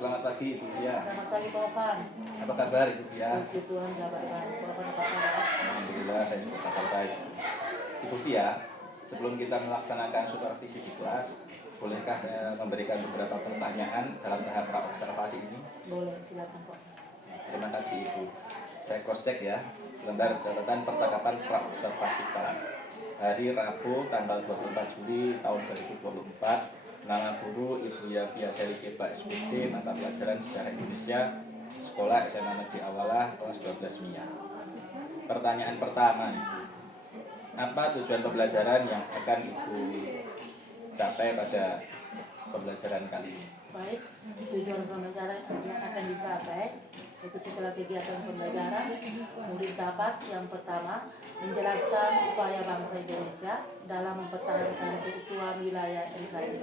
Selamat pagi Ibu Fia. Selamat pagi Pak Ovan. Apa kabar Ibu Fia? Puji Tuhan, kabar baik. Pak Ovan apa kabar? Alhamdulillah saya juga kabar baik. Ibu Fia, sebelum kita melaksanakan supervisi di kelas, bolehkah saya memberikan beberapa pertanyaan dalam tahap pra-observasi ini? Boleh, silakan Pak. Terima kasih Ibu. Saya cross check ya. Lembar catatan percakapan pra-observasi kelas. Hari Rabu tanggal 24 Juli tahun 2024. Nama guru Ibu Yafia Selikepa SPD, mata pelajaran Sejarah Indonesia, Sekolah SMA Negeri Awalah, kelas 12 MIA. Pertanyaan pertama, apa tujuan pembelajaran yang akan Ibu capai pada pembelajaran kali ini? Baik, tujuan pembelajaran yang akan dicapai itu setelah kegiatan pembelajaran, murid dapat yang pertama menjelaskan upaya bangsa Indonesia dalam mempertahankan keutuhan wilayah NKRI.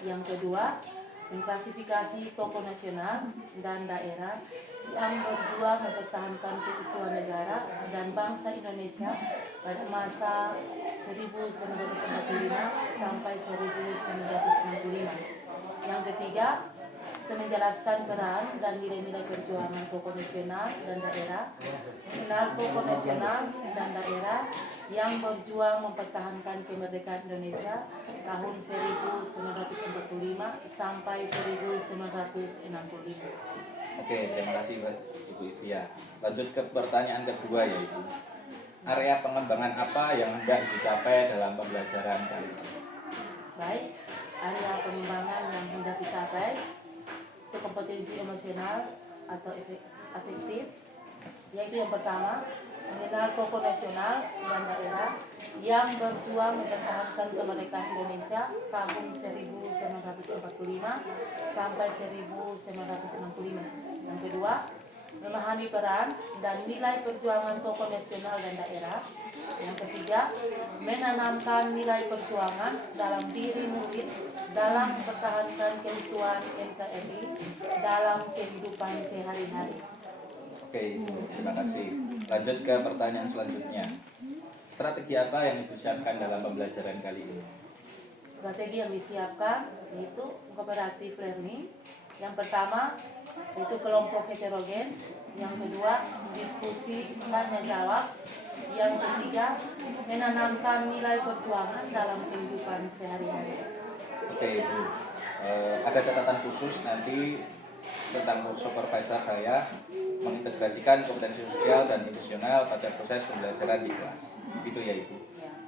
Yang kedua, mengklasifikasi tokoh nasional dan daerah yang berjuang mempertahankan keutuhan negara dan bangsa Indonesia pada masa 1945 sampai 1965. Yang ketiga, menjelaskan peran dan nilai-nilai perjuangan tokoh nasional dan daerah, mengenal tokoh nasional dan daerah yang berjuang mempertahankan kemerdekaan Indonesia tahun 1945 sampai 1965. Oke, terima kasih Ibu Ifia. Lanjut ke pertanyaan kedua ya Ibu. Area pengembangan apa yang hendak dicapai dalam pembelajaran kali ini? Baik, area pengembangan yang hendak dicapai itu kompetensi emosional atau afektif, yaitu yang pertama mengenal tokoh nasional dan daerah yang berjuang mempertahankan kemerdekaan Indonesia tahun 1945 sampai 1965. Yang kedua, memahami peran dan nilai perjuangan tokoh nasional dan daerah. Yang ketiga, menanamkan nilai perjuangan dalam diri murid dalam mempertahankan keutuhan NKRI dalam kehidupan sehari-hari. Oke, terima kasih. Lanjut ke pertanyaan selanjutnya. Strategi apa yang disiapkan dalam pembelajaran kali ini? Strategi yang disiapkan yaitu cooperative learning. Yang pertama yaitu kelompok heterogen. Yang kedua, diskusi dan menjawab. Yang ketiga, menanamkan nilai perjuangan dalam kehidupan sehari-hari. Oke Ibu, ada catatan khusus nanti tentang supervisor saya mengintegrasikan kompetensi sosial dan emosional pada proses pembelajaran di kelas. Begitu ya Ibu.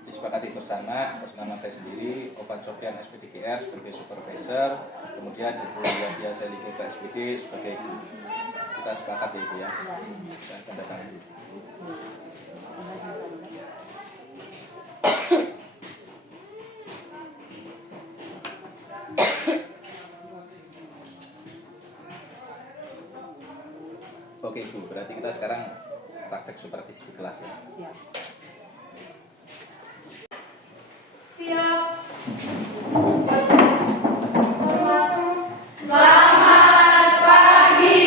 Disepakati bersama atas nama saya sendiri, Ovan Sofyan SPDGR sebagai supervisor, kemudian Ibu Yafia Selikepa SPD sebagai guru. Kita sepakat ya Ibu ya. Dan tanda tangan. Oke Ibu, berarti kita sekarang praktek supervisi di kelas ya. Ya. Siap. Pagi juga. Selamat pagi.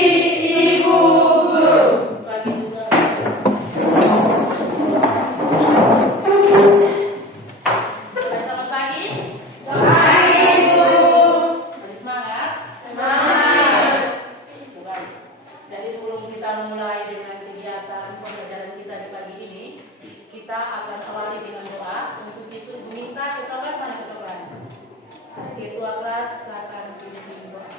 Ada semangat? Coba. Jadi sebelum kita mulai dengan kegiatan pembelajaran kita di pagi ini, kita akan awali dengan doa. Untuk itu minta ketua kelas mana ketua kelas? Ketua kelas akan pimpin doa.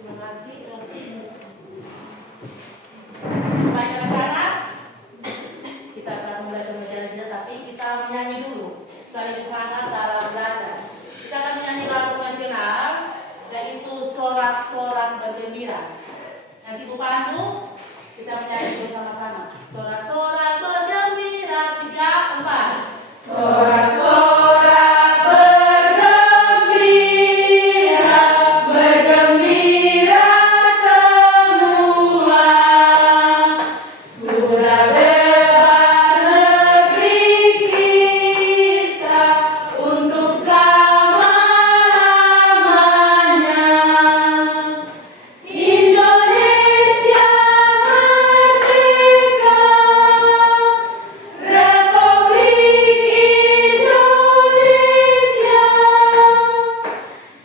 Terima kasih. Baik anak-anak, kita akan mulai pembelajaran kita, tapi kita menyanyi dulu sekaligus semangat dalam belajar. Kita akan menyanyi lagu nasional, yaitu Sorak-Sorak Bergembira. Nanti Bu Pandu kita menyanyi bersama-sama. Sorak-sorak bergembira 3, 4. Sorak-sorak bergembira, bergembira semua. Sudah bebas negeri kita untuk selama-lamanya. Indonesia merdeka, Republik Indonesia,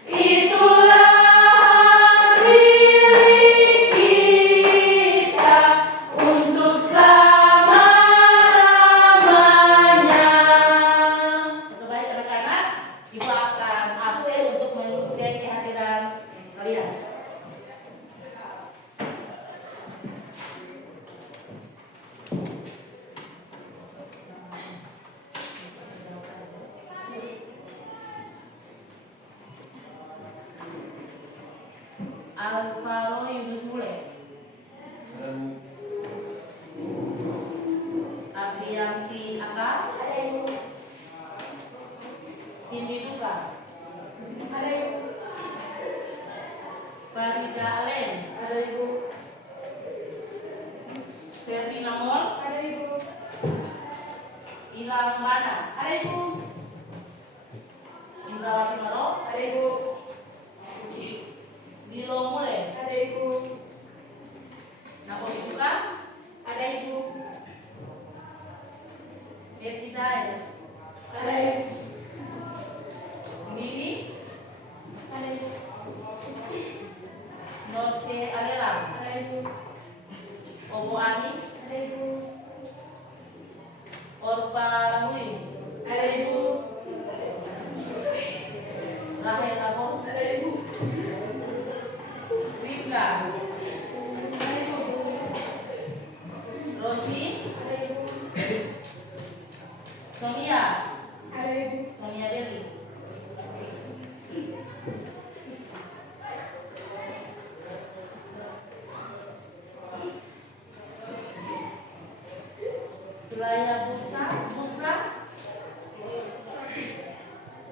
itulah hak milik kita untuk selama-lamanya. Baik anak-anak, Ibu akan absen untuk mengecek kehadiran kalian. Alvaro Yunus Mule, Aprianti Aka, Cindy Duka, Farida Alen, Ferdi Namor, Ilham Bana, Indrawati Maro, Dilo Mule, Nakosi Duka, Edi Dael, Mili, Norce Alela, Obo Anis, Orpa Mui, Rahel Abo, Rifka, Rosi, Sonia Deli, Suraya Busra,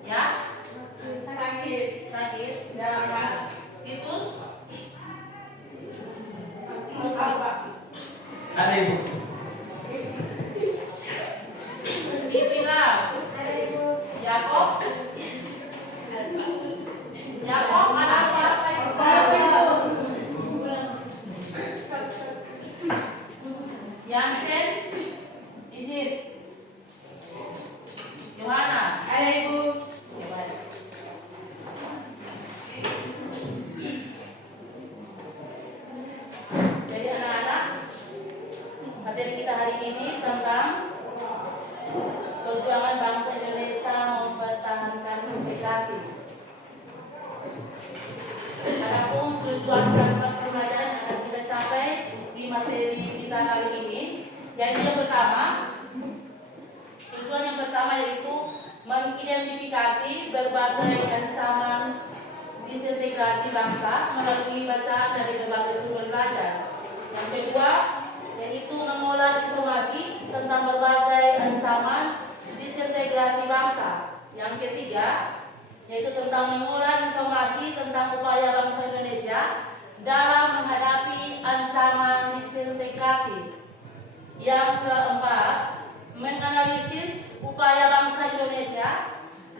ya, sakit, Titus, Divina, Yakob, mana Yansen, Yohana, Jadi anak-anak, materi kita hari ini tentang perjuangan bangsa Indonesia mempertahankan integrasi. Adapun tujuan dan pembelajaran yang akan kita capai di materi kita kali ini, yaitu yang pertama, tujuan yang pertama yaitu mengidentifikasi berbagai ancaman disintegrasi bangsa melalui bacaan dari berbagai sumber belajar. Yang kedua, yaitu mengolah informasi tentang berbagai ancaman disintegrasi bangsa. Yang ketiga, yaitu tentang mengolah informasi tentang upaya bangsa Indonesia dalam menghadapi ancaman disintegrasi. Yang keempat, menganalisis upaya bangsa Indonesia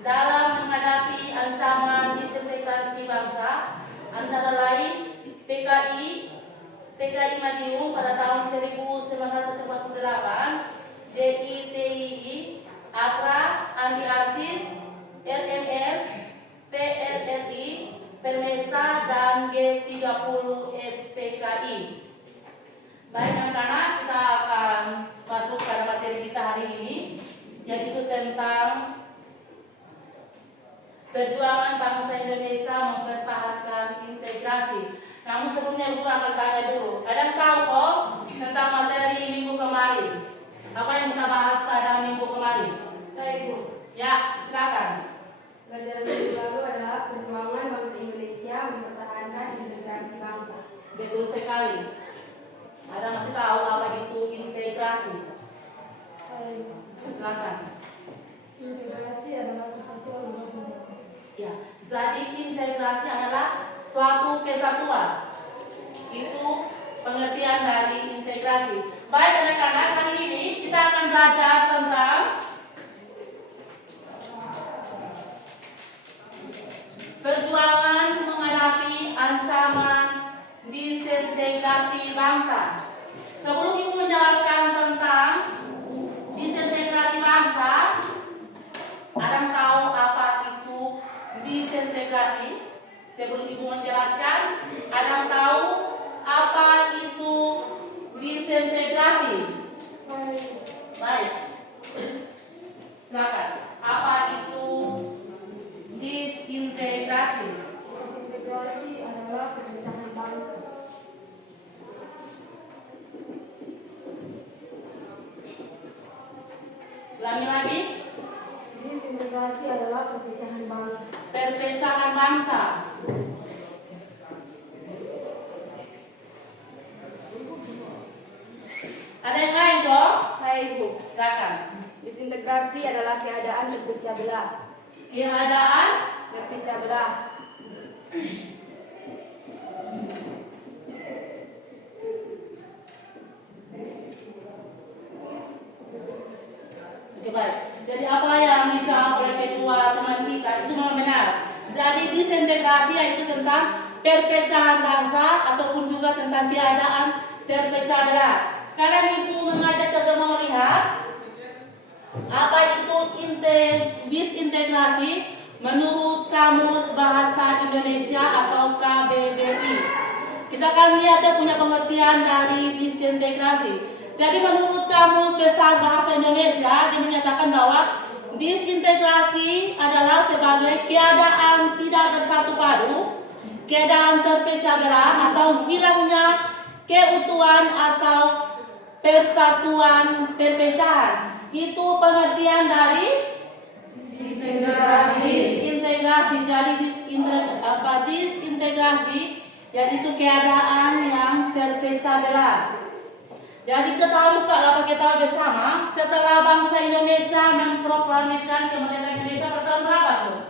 dalam menghadapi ancaman disintegrasi bangsa, antara lain PKI Madiun pada tahun 1948, DITII, APRA, Andi Asis, RMS, PLRI, Permesta, dan G30 SPKI. Baik anak-anak, kita akan masuk pada materi kita hari ini, yaitu tentang perjuangan bangsa Indonesia mempertahankan integrasi. Namun sebelumnya Ibu akan tanya dulu, ada yang tahu kok tentang materi minggu kemarin? Apa yang kita bahas pada minggu kemarin? Saya Ibu. Ya, silakan. Pelajaran minggu lalu adalah perjuangan bangsa Indonesia mempertahankan integrasi bangsa. Betul sekali. sekali. Ada masih tahu apa itu integrasi? Silakan. Integrasi adalah kesatuan dua bentuk. Ya, jadi integrasi adalah suatu kesatuan. Itu pengertian dari integrasi. Baik anak-anak, kali ini kita akan belajar tentang perjuangan menghadapi ancaman disintegrasi bangsa. Sebelum Ibu menjelaskan tentang disintegrasi bangsa, Adam tahu apa itu disintegrasi? Sebelum Ibu menjelaskan, Adam tahu apa itu disintegrasi? Baik. Silakan. Apa itu disintegrasi? Disintegrasi adalah pemecahan bangsa. Ulangi lagi. Disintegrasi adalah perpecahan bangsa. Perpecahan bangsa. Ada yang lain dong? Saya Ibu. Silakan. Disintegrasi adalah keadaan terpecah belah. Keadaan Terpecah belah. Coba. Jadi apa yang dijawab oleh kedua teman kita itu memang benar. Jadi disintegrasi yaitu tentang perpecahan bangsa ataupun juga tentang keadaan terpecah belah. Sekarang Ibu mengajak ke semua melihat apa itu disintegrasi menurut Kamus Bahasa Indonesia atau KBBI. Kita akan lihat dia punya pengertian dari disintegrasi. Jadi menurut Kamus Besar Bahasa Indonesia dia menyatakan bahwa disintegrasi adalah sebagai keadaan tidak bersatu padu, keadaan terpecah belah atau hilangnya keutuhan atau persatuan perpecahan. Itu pengertian dari disintegrasi. Jadi disintegrasi yaitu keadaan yang terpecah belah. Jadi kita harus dapat ketahui bersama setelah bangsa Indonesia memproklamirkan kemerdekaan Indonesia pada tahun berapa tuh?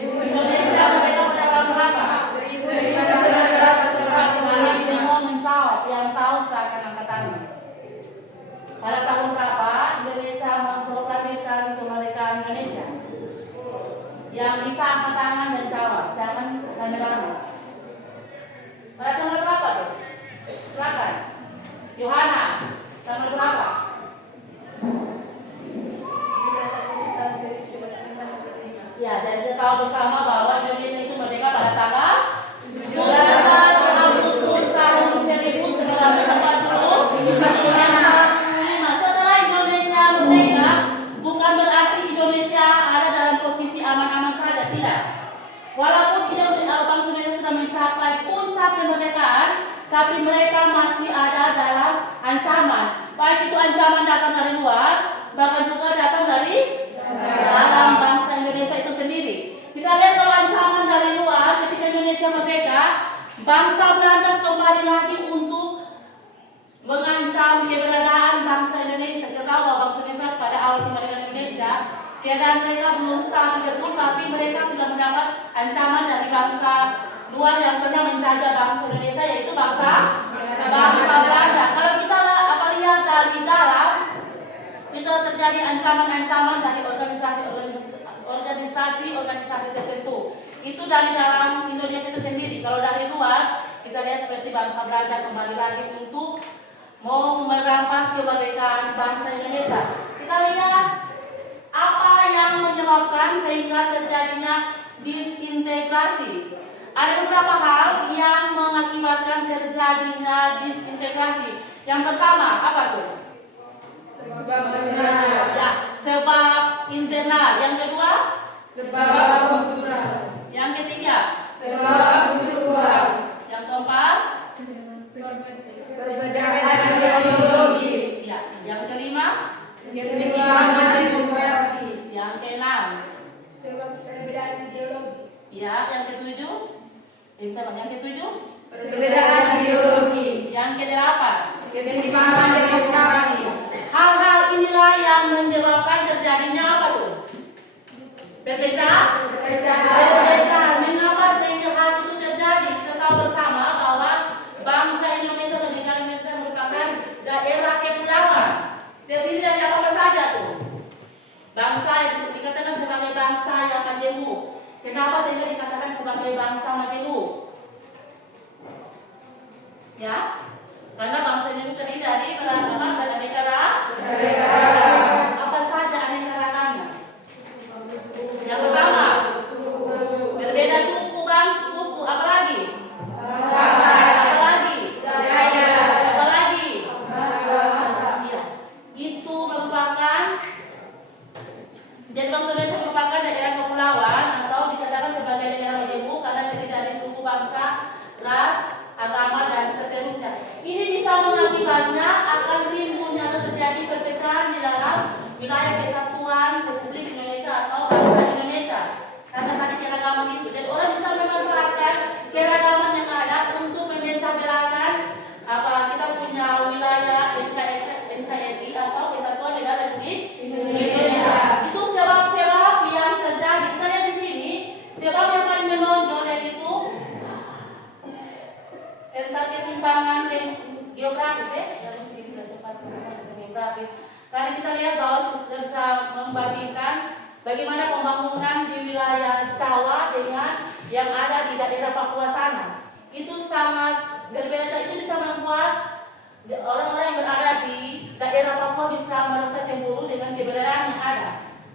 Indonesia merdeka pada tahun berapa? 1945. Mari semua menjawab yang tahu silakan angkat tangan. Pada tahun berapa Indonesia memproklamirkan kemerdekaan Indonesia? Yang bisa angkat tangan dan jawab, jangan rame-rame. Pada tahun berapa tuh? Silakan. Yohana, tanggal berapa? Ya, jadi kita tahu bersama bahwa Indonesia itu merdeka pada tanggal 17 Agustus tahun 1945. Setelah Indonesia merdeka, bukan berarti Indonesia ada dalam posisi aman-aman saja, tidak. Walaupun bangsa Indonesia sudah mencapai puncak kemerdekaan, tapi mereka masih ada dalam ancaman. Baik itu ancaman datang dari luar, bahkan juga datang dari dalam bangsa Indonesia itu sendiri. Kita lihat kalau ancaman dari luar ketika Indonesia merdeka, bangsa Belanda kembali lagi untuk mengancam keberadaan bangsa Indonesia. Kita tahu bahwa bangsa Indonesia pada awal kemerdekaan Indonesia, keadaan mereka belum stabil betul, tapi mereka sudah mendapat ancaman dari bangsa luar yang pernah menjaga bangsa Indonesia, yaitu bangsa Belanda. Kalau kita lihat dari dalam, itu terjadi ancaman-ancaman dari organisasi tertentu. Itu dari dalam Indonesia itu sendiri. Kalau dari luar, kita lihat seperti bangsa Belanda kembali lagi untuk mau merampas kemerdekaan bangsa Indonesia. Kita lihat apa yang menyebabkan sehingga terjadinya disintegrasi. Ada beberapa hal yang mengakibatkan terjadinya disintegrasi. Yang pertama, apa tuh? Sebab internal. Yang kedua? Sebab kultural. Yang ketiga? Sebab struktural. Yang keempat? Perbedaan ideologi. Ya. Yang kelima? Ketimpangan demografi. Yang keenam? Sebab perbedaan ideologi. Ya. Yang ketujuh? Yang ketujuh? Perbedaan ideologi. ketimpangan demografi. Hal-hal inilah yang menyebabkan terjadinya apa tuh? Perpecahan. Mengapa sehingga hal itu terjadi? Kita tahu bersama bahwa bangsa Indonesia dan negara Indonesia merupakan daerah kepulauan. Terdiri dari apa saja tuh? Bangsa yang bisa dikatakan sebagai bangsa yang majemuk. Kenapa sehingga dikatakan sebagai bangsa majemuk? Ya, karena bangsa ini terdiri dari beraneka ragam. Apa saja aneka ragamnya? Yang pertama, berbeda suku apa lagi? Apa lagi? Ya, itu merupakan jadi bangsa Indonesia merupakan daerah kepulauan atau dikatakan sebagai daerah majemuk karena terdiri dari suku bangsa, ras, agama dan seterusnya. Ini bisa mengakibatnya akan timbulnya atau terjadi perpecahan di dalam wilayah kesatuan Republik Indonesia atau bangsa Indonesia. Karena tadi keragaman itu, jadi orang bisa memanfaatkan keragaman yang ada untuk memecah belakan kita punya wilayah NKRI atau Kesatuan Negara Republik Indonesia. Itu sebab-sebab yang terjadi. Kita lihat di sini, sebab yang paling menonjol yaitu tentang ketimpangan geografis geografis. Karena kita lihat bahwa kita bisa membandingkan bagaimana pembangunan di wilayah Jawa dengan yang ada di daerah Papua sana. Itu sangat berbeda. Itu bisa membuat orang-orang yang berada di daerah Papua bisa merasa cemburu dengan keberadaan yang ada.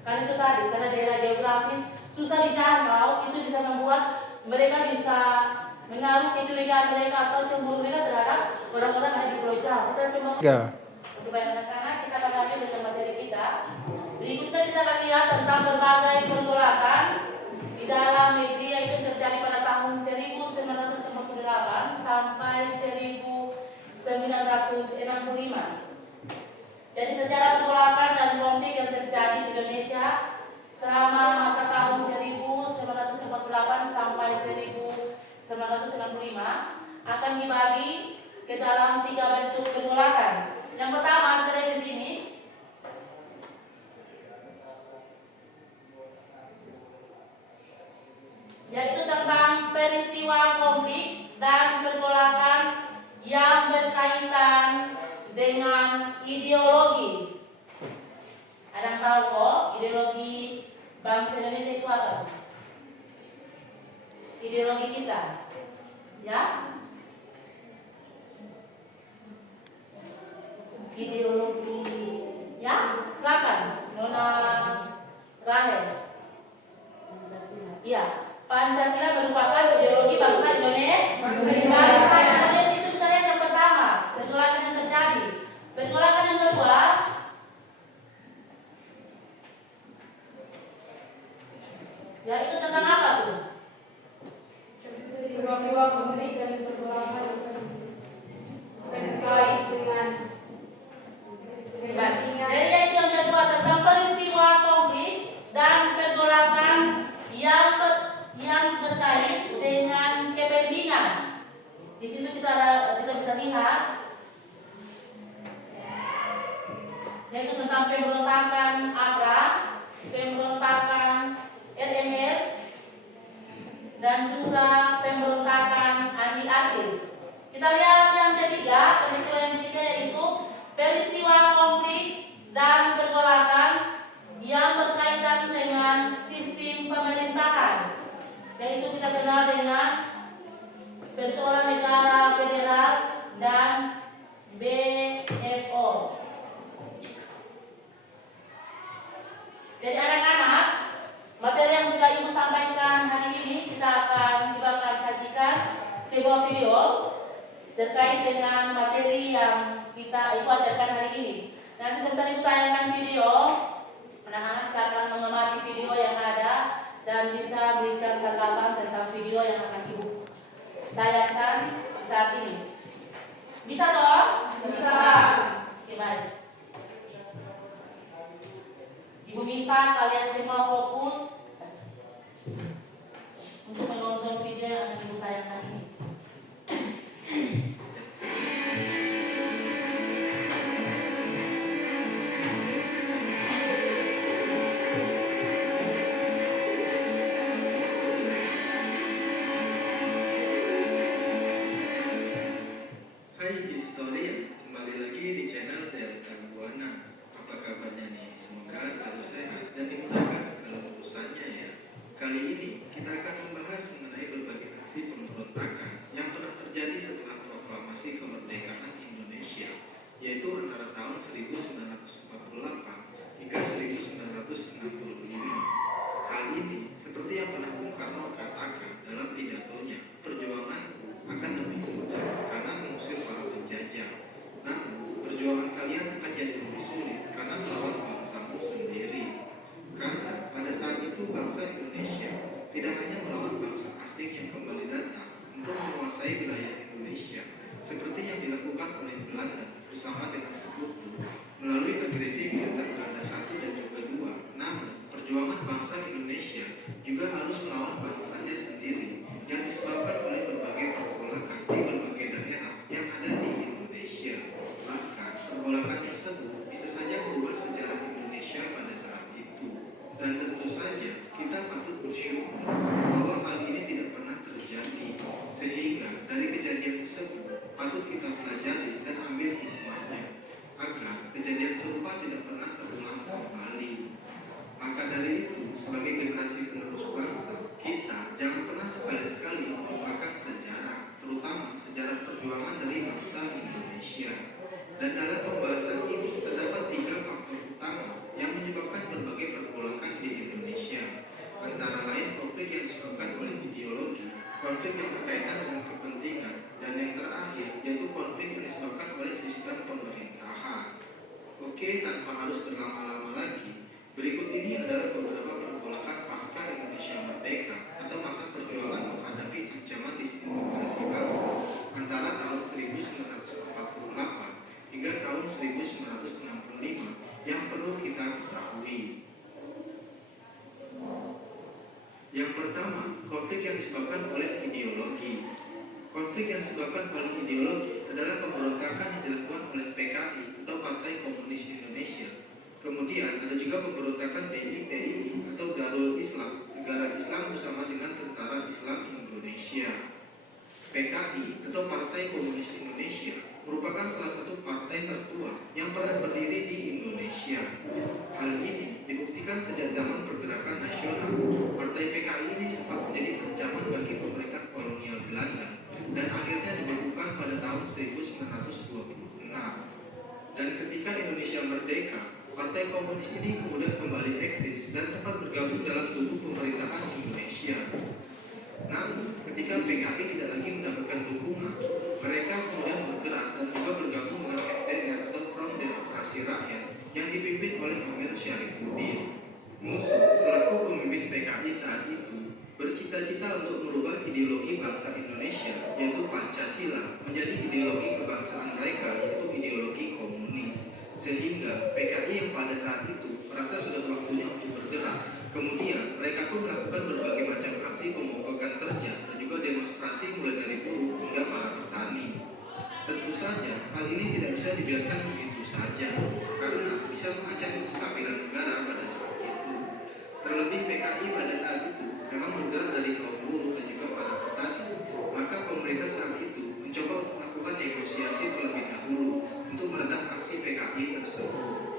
Karena itu tadi, karena daerah geografis susah dijangkau, itu bisa membuat mereka bisa menaruh kecurigaan mereka atau cemburu mereka terhadap orang-orang yang ada di Pulau Jawa. Untuk baik anak-anak, kita akan lanjut dengan materi kita. Berikutnya kita akan lihat tentang berbagai pergolakan di dalam negeri yaitu terjadi pada tahun 1948 sampai 1965. Jadi sejarah pergolakan dan konflik yang terjadi di Indonesia selama masa tahun 1948 sampai 1995 akan dibagi ke dalam 3 bentuk pergolakan. Yang pertama kita lihat di sini. Yaitu tentang peristiwa konflik dan pergolakan yang berkaitan dengan ideologi. Ada yang tahu kok ideologi bangsa Indonesia itu apa? Ideologi kita, ya? Ideologi, ya? Silakan, Nona Rahel. Iya, Pancasila merupakan ideologi bangsa Indonesia. Bangsa Indonesia itu kita lihat yang pertama, pergolakan yang terjadi. Pergolakan yang kedua, ya itu tentang apa tuh? Peristiwa konflik dan pergolakan terkait dengan perbandingan. Jadi itu yang kedua tentang peristiwa konflik dan pergolakan yang berkait dengan kepentingan. Di situ kita bisa lihat yaitu tentang pemberontakan ABRA, pemberontakan RMS, dan juga pemberontakan Andi Asis. Kita lihat yang ketiga, peristiwa yang ketiga yaitu peristiwa konflik dan pergolakan yang berkaitan dengan sistem pemerintahan, yaitu kita kenal dengan persoalan negara federal dan BFO. Jadi anak-anak, materi yang sudah Ibu sampaikan hari ini kita akan sajikan sebuah video terkait dengan materi yang kita Ibu ajarkan hari ini. Nanti sebentar Ibu tayangkan video, anak-anak silakan mengamati video yang ada dan bisa berikan tanggapan tentang video yang akan Ibu tayangkan saat ini. Bisa toh? Bisa. Oke, baik. Ibu minta kalian semua fokus untuk menonton video yang akan Ibu tayangkan ini. patut kita pelajari dan ambil hikmahnya agar kejadian serupa tidak pernah terulang kembali. Maka dari itu, sebagai generasi penerus bangsa, kita jangan pernah sekali-sekali melupakan sejarah, terutama sejarah perjuangan dari bangsa Indonesia. Dan dalam pembahasan ini terdapat 3 faktor utama yang menyebabkan berbagai pergolakan di Indonesia, antara lain konflik yang disebabkan oleh ideologi, konflik yang berkaitan dengan kepentingan, dan yang terakhir yaitu konflik yang disebabkan oleh sistem pemerintahan. Oke, tanpa harus berlama-lama lagi, berikut ini adalah beberapa pergolakan pasca Indonesia Merdeka atau masa perjuangan menghadapi ancaman disintegrasi bangsa antara tahun 1948 hingga tahun 1965 yang perlu kita ketahui. Yang pertama, konflik yang disebabkan oleh ideologi. Konflik yang disebabkan oleh ideologi adalah pemberontakan yang dilakukan oleh PKI atau Partai Komunis Indonesia. Kemudian ada juga pemberontakan DITI atau Darul Islam, Negara Islam bersama dengan Tentara Islam Indonesia. PKI atau Partai Komunis Indonesia merupakan salah satu partai tertua yang pernah berdiri di Indonesia. Hal ini dibuktikan sejak zaman pergerakan nasional. Partai PKI ini sempat menjadi ancaman bagi pemerintah kolonial Belanda dan akhirnya dibekukan pada tahun 1926. Dan ketika Indonesia merdeka, Partai Komunis ini kemudian kembali eksis dan sempat bergabung dalam tubuh pemerintahan Indonesia. Namun, ketika PKI tidak lagi mendapatkan dukungan, mereka kemudian bergerak dan juga bergabung dengan FDR atau Front Demokrasi Rakyat yang dipimpin oleh Amir Syarifuddin. Musuh selaku pemimpin PKI saat itu bercita-cita untuk merubah ideologi bangsa Indonesia, yaitu Pancasila, menjadi ideologi kebangsaan mereka, yaitu ideologi komunis. Sehingga PKI yang pada saat itu merasa sudah waktunya untuk bergerak. Kemudian mereka pun melakukan berbagai macam aksi pemogokan kerja dan juga demonstrasi mulai dari buruh hingga para petani. Tentu saja hal ini tidak bisa dibiarkan begitu saja karena bisa mengancam kestabilan negara pada saat itu. Terlebih PKI pada saat itu memang bergerak dari kaum buruh dan juga para petani. Maka pemerintah saat itu mencoba untuk melakukan negosiasi terlebih dahulu untuk meredam aksi PKI tersebut.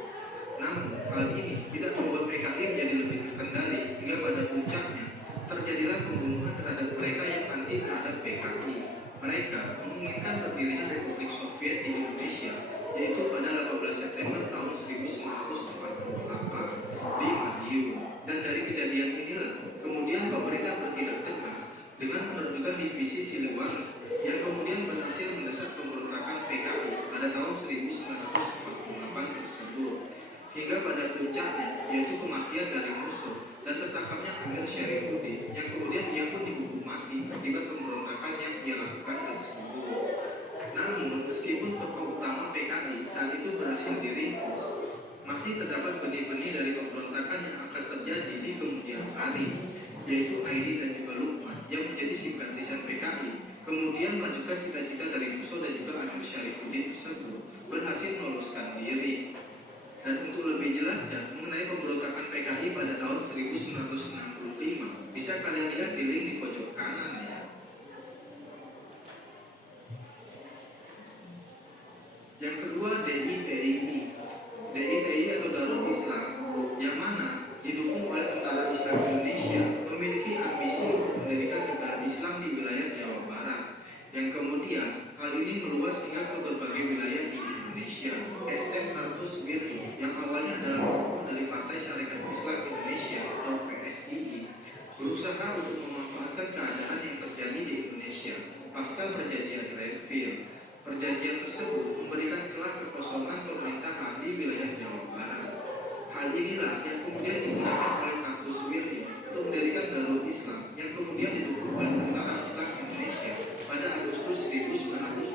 Namun hal ini tidak membuat PKI menjadi lebih terkendali hingga pada puncaknya terjadilah pembunuhan terhadap mereka yang anti terhadap PKI. Mereka menginginkan berdirinya Republik Soviet di Indonesia, yaitu pada 18 September tahun 1948 di Madiun. Dan dari kejadian inilah kemudian pemerintah bertindak tegas dengan menerbitkan divisi Siliwangi yang kemudian berhasil mendesak pemberontakan PKI pada tahun 1948 tersebut. Hingga pada puncaknya yaitu kematian dari musuh dan tertangkapnya Amir Syarifuddin yang kemudian ia pun dihukum mati akibat pemberontakan yang ia lakukan tersebut. Namun meskipun tokoh utama PKI saat itu berhasil diringkus, masih terdapat benih-benih dari pemberontakan yang akan terjadi di kemudian hari, yaitu Aidi dan juga Lukman yang menjadi simpatisan PKI kemudian melanjutkan cita-cita dari musuh dan juga Amir Syarifuddin tersebut berhasil meloloskan diri. Dan untuk lebih jelasnya mengenai pemberontakan PKI pada tahun 1965, bisa kalian lihat di link di pojok kanan ya. Yang kedua, DITI. DITI atau Darul Islam, yang mana didukung oleh Tentara Islam Indonesia, memiliki ambisi untuk mendirikan negara Islam di wilayah Jawa Barat. Yang kemudian hal ini meluas hingga ke berbagai wilayah di Indonesia. SM Kartus Wirjo yang awalnya adalah tokoh dari Partai Syarikat Islam Indonesia atau PSII berusaha untuk memanfaatkan keadaan yang terjadi di Indonesia pasca perjanjian Renville. Perjanjian tersebut memberikan celah kekosongan pemerintahan di wilayah Jawa Barat. Hal inilah yang kemudian digunakan oleh Kartus Wirjo untuk mendirikan Darul Islam yang kemudian didukung oleh Tentara Islam Indonesia pada Agustus 1948.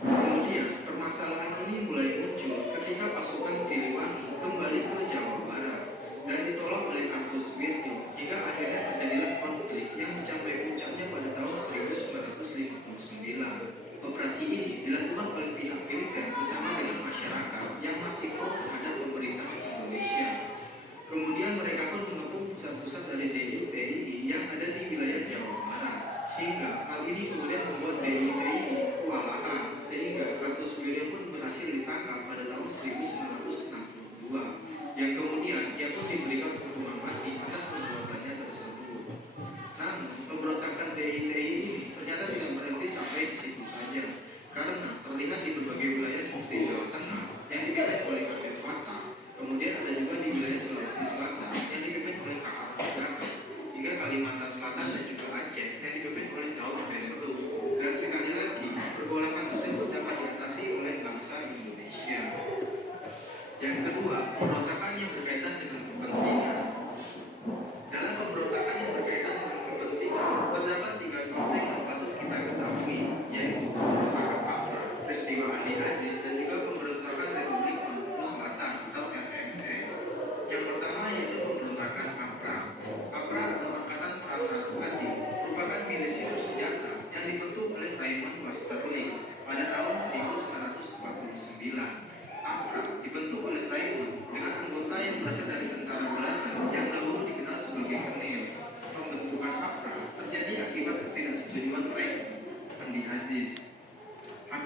Kemudian permasalahan ini mulai muncul ketika pasukan Siliwangi kembali ke Jawa Barat dan ditolak oleh Kartus Wirjo hingga akhirnya terjadilah konflik yang mencapai puncaknya pada tahun 1959. Operasi ini dilakukan oleh pihak militer bersama dengan masyarakat yang masih pro terhadap pemerintah Indonesia. Kemudian mereka pun mengepung pusat-pusat dari DITI yang ada di wilayah Jawa Barat. Hingga hal ini kemudian membuat DITI kuat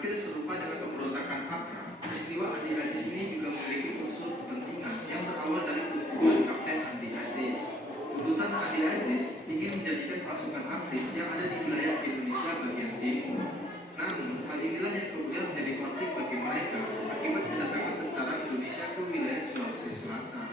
Hampir serupa dengan pemberontakan APRA, peristiwa Andi Aziz ini juga memiliki unsur kepentingan yang berawal dari tuntutan Kapten Andi Aziz. Tuntutan Andi Aziz ingin menjadikan pasukan APRIS yang ada di wilayah Indonesia bagian timur. Namun, hal inilah yang kemudian menjadi konflik bagi mereka akibat kedatangan tentara Indonesia ke wilayah Sulawesi Selatan.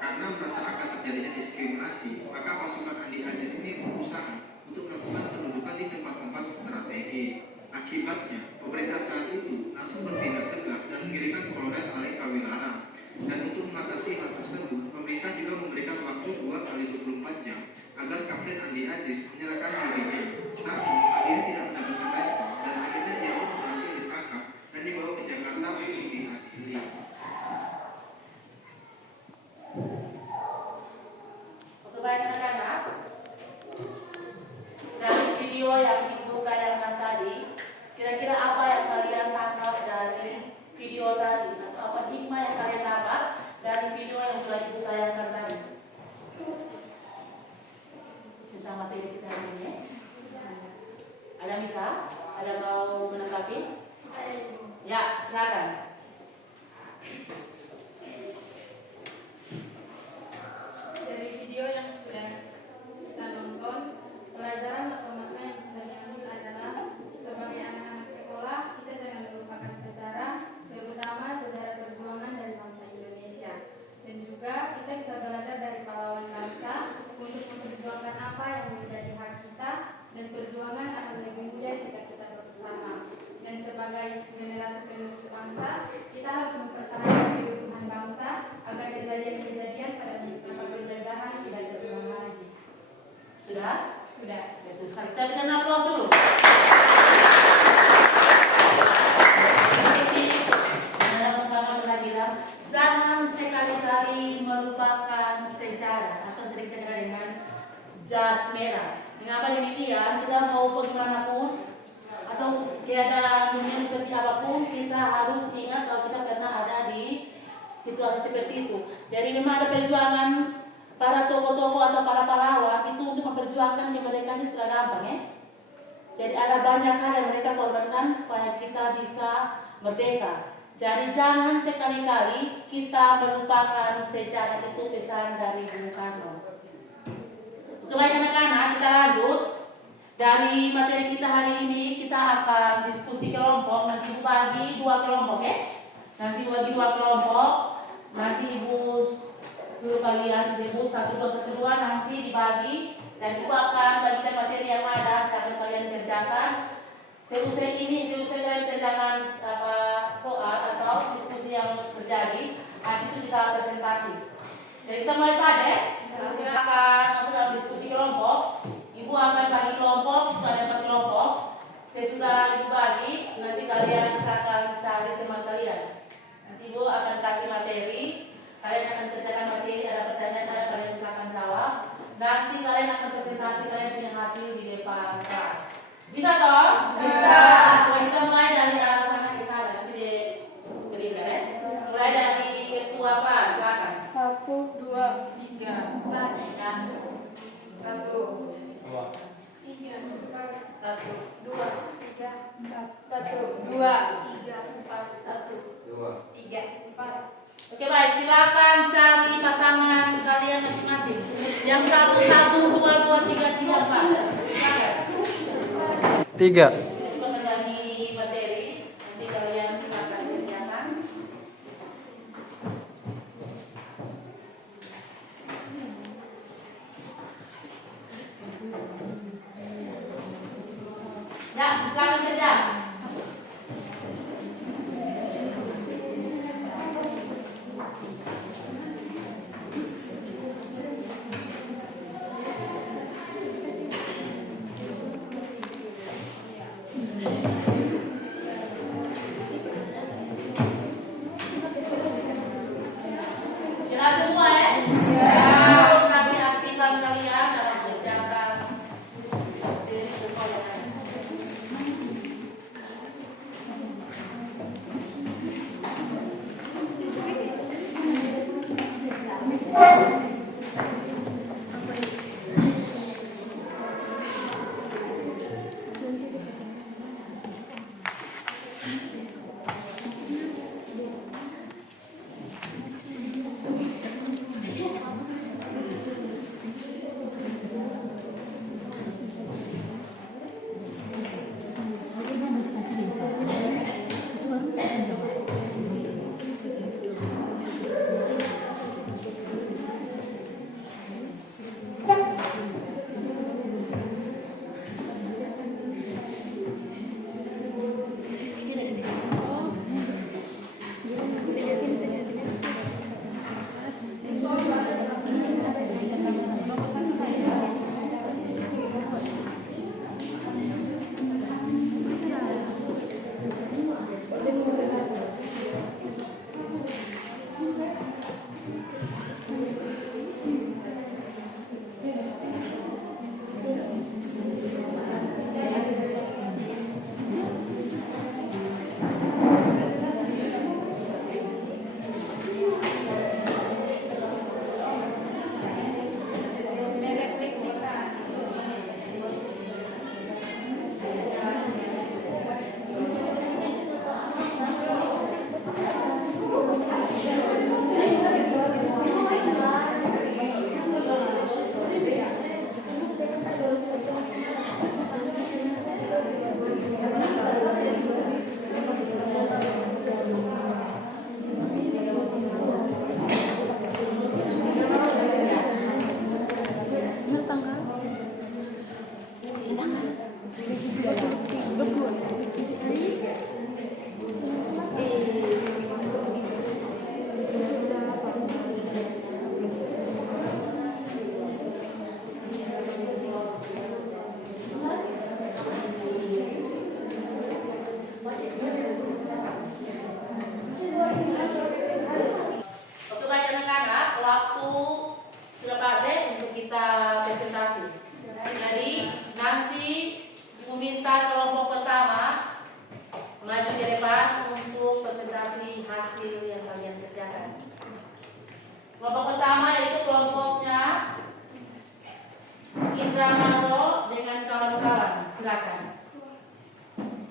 Karena merasa akan terjadinya diskriminasi, maka pasukan Andi Aziz ini berusaha untuk melakukan pendudukan di tempat-tempat strategis. Akibatnya, pemerintah saat itu langsung bertindak tegas dan mengirimkan kolonel Ale Kawilarang. Dan untuk mengatasi hal tersebut, pemerintah juga memberikan waktu 2 kali 24 jam agar Kapten Andi Aziz menyerahkan dirinya. Namun, akhirnya tidak mendapatkan respon dan akhirnya dia pun berhasil ditangkap dan dibawa ke Jakarta untuk diadili. Oke, baik anak-anak, dari video yang Ibu tayangkan tadi, kira-kira apa yang kalian tangkap dari video tadi? Atau apa hikmah yang kalian dapat dari video yang sudah Ibu tayangkan tadi? Sesama materi kita hari ini. Ada bisa? Ada mau menanggapi? Ya, silakan. Dari video yang sudah kita nonton, pelajaran atau makna yang bisa diambil adalah sebagai anak-anak sekolah, kita jangan melupakan sejarah, terutama sejarah perjuangan dari bangsa Indonesia. Dan juga kita bisa belajar dari pahlawan bangsa untuk memperjuangkan apa yang menjadi hak kita, dan perjuangan akan lebih mudah jika kita bersama. Dan sebagai generasi penerus bangsa, kita harus mempertahankan keutuhan bangsa agar kejadian-kejadian pada masa penjajahan tidak terulang lagi. Sudah? Sudah. Bagus sekali. Kita berikan aplaus dulu. Ada pertama pernah bilang, jangan sekali-kali melupakan sejarah atau sering terkenal dengan jas merah. Mengapa demikian? Kita mau bagaimanapun atau keadaan dunia seperti apapun, kita harus ingat kalau kita pernah ada di situasi seperti itu. Jadi memang ada perjuangan para tokoh-tokoh atau para pahlawan itu untuk memperjuangkan kemerdekaan itu tidak gampang ya. Jadi ada banyak hal yang mereka korbankan supaya kita bisa merdeka. Jadi jangan sekali-kali kita melupakan sejarah, itu pesan dari Bung Karno. Oke, baik anak-anak, kita lanjut. Dari materi kita hari ini kita akan diskusi kelompok. Nanti Ibu bagi 2 kelompok ya. Nanti bagi 2 kelompok. Nanti Ibu suruh kalian disebut 1, 2, 1, 2, nanti dibagi. Dan Ibu akan bagikan materi yang ada sekarang kalian kerjakan. Selesai kalian kerjakan soal atau diskusi yang terjadi. Nanti itu kita presentasi. Jadi kita mulai saja. Kita akan masuk dalam diskusi kelompok. Ibu akan bagi kelompok, itu ada 4 kelompok. Sesudah Ibu bagi, nanti kalian akan cari teman kalian. Nanti Ibu akan kasih materi, kalian akan kerjakan materi, ada pertanyaan, kalian silakan jawab. Nanti kalian akan presentasi kalian punya hasil di depan kelas. Bisa toh? Bisa. Nah, kita mulai dari arah sana ke sana, nanti berdiri ya. Mulai dari ketua kelas, silakan. 1, 2, 3, 4, 1, 2, 3, 4, 1, 2, 3, 4, 1, 2, 3, 4, 1, 2. 3, 4. Oke baik, silakan cari pasangan kalian masing-masing. Yang 1, 1, 2, 2, 3, 3, 4. Silakan. 3. Jadi mengenai materi, nanti kalian silakan kerjakan. Ya, silakan kerja. Indra dengan kawan-kawan, silakan.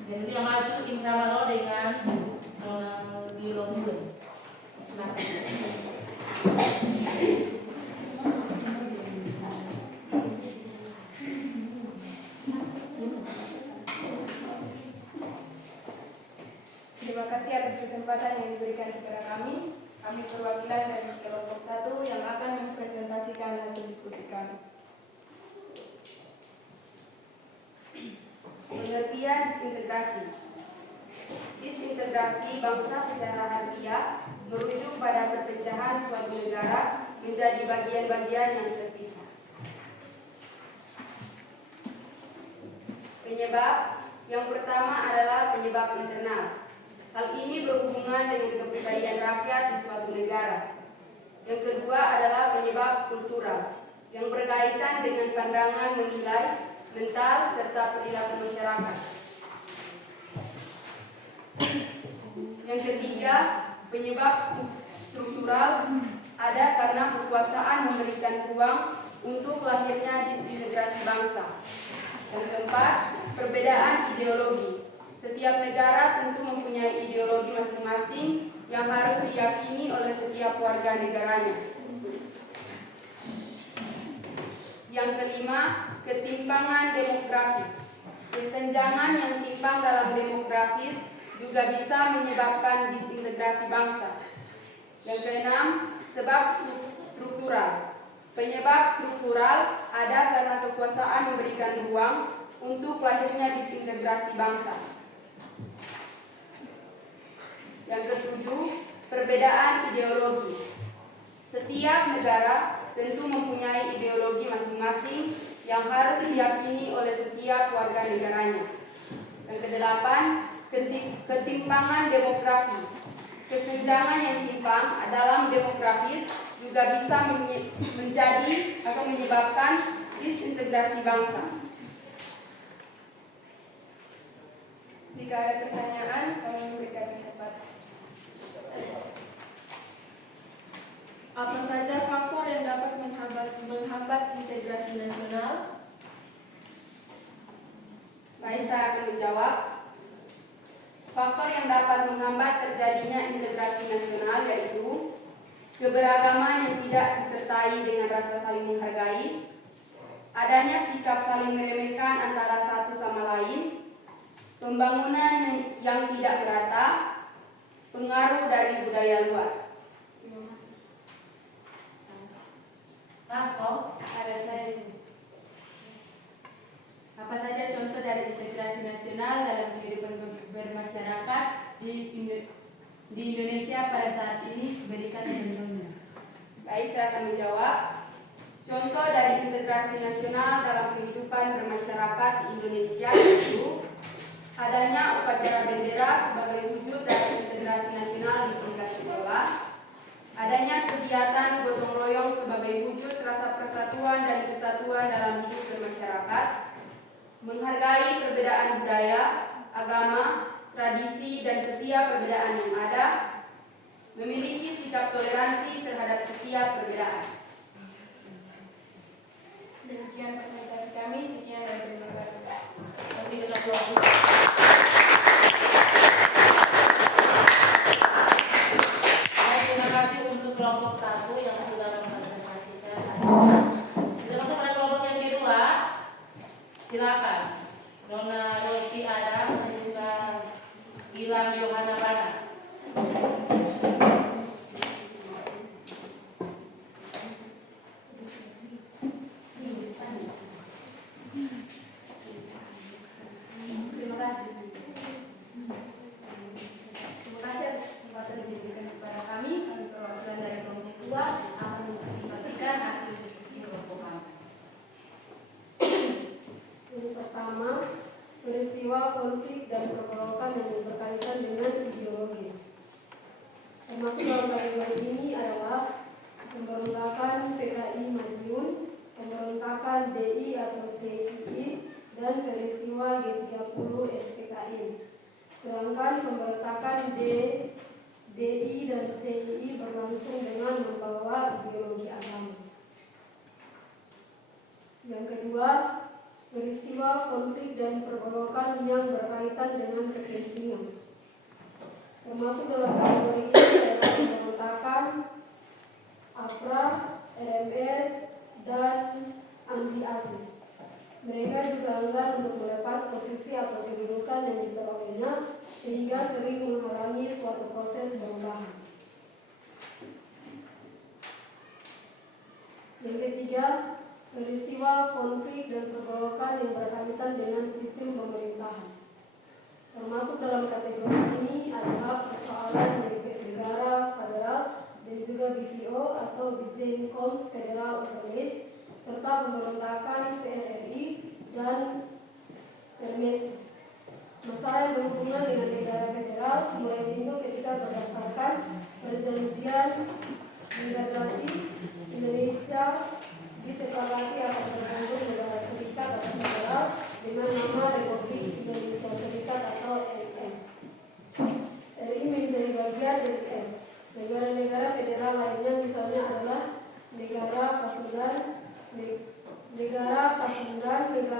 Dan yang maju Indra dengan Ronaldinho. Silakan. Terima kasih atas kesempatan yang diberikan kepada kami. Kami perwakilan dari kelompok 1 yang akan mempresentasikan hasil diskusi kami. Pengertian disintegrasi. Disintegrasi bangsa secara harfiah merujuk pada perpecahan suatu negara menjadi bagian-bagian yang terpisah. Penyebab yang pertama adalah penyebab internal. Hal ini berhubungan dengan kepribadian rakyat di suatu negara. Yang kedua adalah penyebab kultural, yang berkaitan dengan pandangan menilai, mental, serta perilaku masyarakat. Yang ketiga, penyebab struktural, ada karena kekuasaan memberikan ruang untuk lahirnya disintegrasi bangsa. Yang keempat, perbedaan ideologi. Setiap negara tentu mempunyai ideologi masing-masing yang harus diyakini oleh setiap warga negaranya. Yang kelima, ketimpangan demografi. Kesenjangan yang timpang dalam demografis juga bisa menyebabkan disintegrasi bangsa. Yang keenam, sebab struktural. Penyebab struktural ada karena kekuasaan memberikan ruang untuk lahirnya disintegrasi bangsa. Yang ketujuh, perbedaan ideologi. Setiap negara tentu mempunyai ideologi masing-masing yang harus diyakini oleh setiap warga negaranya. Yang kedelapan, ketimpangan demografi. Kesenjangan yang timpang dalam demografis juga bisa menjadi atau menyebabkan disintegrasi bangsa. Jika ada pertanyaan, kami memberikan kesempatan. Apa saja faktor yang dapat menghambat integrasi nasional? Baik, saya akan menjawab. Faktor yang dapat menghambat terjadinya integrasi nasional yaitu keberagaman yang tidak disertai dengan rasa saling menghargai, adanya sikap saling meremehkan antara satu sama lain, pembangunan yang tidak merata, pengaruh dari budaya luar. Terima kasih. Rasko, Ada saya. Apa saja contoh dari integrasi nasional dalam kehidupan bermasyarakat di Indonesia pada saat ini? Berikan contohnya. Baik, saya akan menjawab. Contoh dari integrasi nasional dalam kehidupan bermasyarakat di Indonesia yaitu adanya upacara bendera sebagai wujud dari integrasi nasional di tingkat sekolah, adanya kegiatan gotong royong sebagai wujud rasa persatuan dan kesatuan dalam hidup bermasyarakat, menghargai perbedaan budaya, agama, tradisi, dan setiap perbedaan yang ada, memiliki sikap toleransi terhadap setiap perbedaan. Demikian presentasi kami. Sekian dan terima kasih. nanti kita keluar. Terima kasih untuk kelompok 1 yang sudah mempresentasikan hasilnya. Kita masuk pada kelompok yang kedua. Silakan. Nona Rosti Adam dan juga Gilang Yohana Bana. Terima kasih. Terima kasih atas kesempatan yang diberikan kepada kami. Kami perwakilan dari Komisi 2 akan mempresentasikan hasil diskusi kelompok kami. Yang pertama, peristiwa konflik dan pergolakan yang berkaitan dengan ideologi. Termasuk dalam kategori ini adalah pemberontakan PKI Madiun, pemberontakan DI atau TII, dan peristiwa G30 SPKI. Sedangkan pemberontakan DI dan TII berlangsung dengan membawa ideologi agama. Yang kedua, peristiwa konflik dan pergolakan yang berkaitan dengan kepentingan. Termasuk dalam kategori ini adalah pemberontakan, APRA, RMS, dan anti-ASIS. Mereka juga enggan untuk melepas posisi atau kedudukan yang diperolehnya, sehingga sering menghalangi suatu proses perubahan. Yang ketiga, peristiwa konflik dan pergolakan yang berkaitan dengan sistem pemerintahan. Termasuk dalam kategori ini adalah persoalan negara federal dan juga BVO atau Bizenkoms Federal Organization, serta pemberontakan PRRI dan Permesi. Masalah yang berhubungan dengan negara federal mulai timbul ketika berdasarkan perjanjian Megawati Indonesia disepakati akan membentuk negara serikat atau federal dengan nama Republik Indonesia Serikat atau RIS. RI menjadi bagian RIS. Negara-negara federal lainnya misalnya adalah negara Pasundan, negara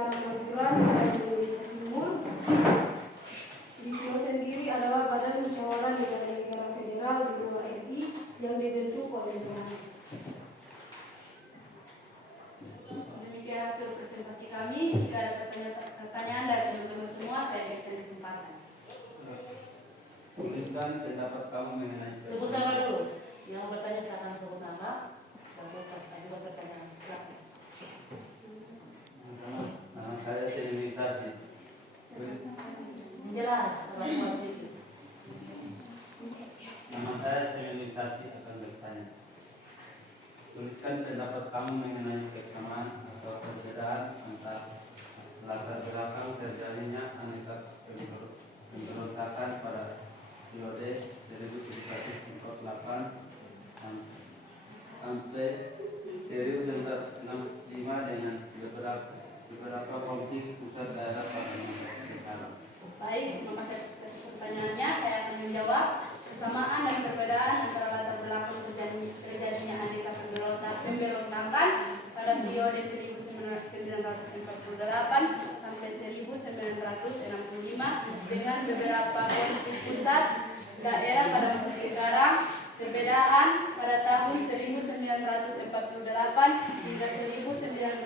Madura, negara Indonesia Timur. BVO sendiri adalah badan musyawarah negara-negara federal di luar RI yang dibentuk oleh negara. Demikian hasil presentasi kami. Jika ada pertanyaan dari teman-teman semua, saya berikan kesempatan. Tuliskan pendapat kamu mengenai Sebut nama dulu. Yang mau bertanya silakan sebut nama. Lalu kasih juga pertanyaan. Silakan. nama saya sterilisasi. Jelas apa itu? Nama saya sterilisasi akan bertanya. Tuliskan pendapat kamu mengenai kesamaan atau perbedaan antara latar belakang terjadinya aneka pemberontakan pada periode 1948 sampai 1965 dengan beberapa konflik pusat daerah pada masa sekarang. Baik, terima kasih atas pertanyaannya. Saya akan menjawab. Kesamaan dan perbedaan antara latar belakang terjadinya aneka pemberontakan pada periode 1948 sampai 1965 dengan beberapa konflik pusat daerah pada masa sekarang. Perbedaan pada tahun 1948 hingga 1965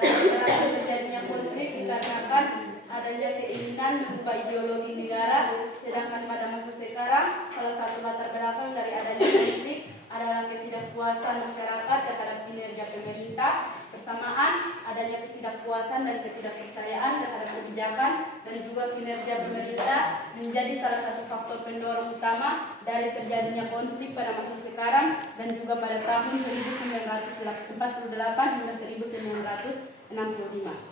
latar terjadinya konflik dikarenakan adanya keinginan mengubah ideologi negara, sedangkan pada masa sekarang salah satu latar belakang dari adanya konflik adalah ketidakpuasan masyarakat terhadap kinerja pemerintah, bersamaan adanya ketidakpuasan dan ketidakpercayaan terhadap kebijakan dan juga kinerja pemerintah menjadi salah satu faktor pendorong utama dari terjadinya konflik pada masa sekarang dan juga pada tahun 1948 hingga 1965.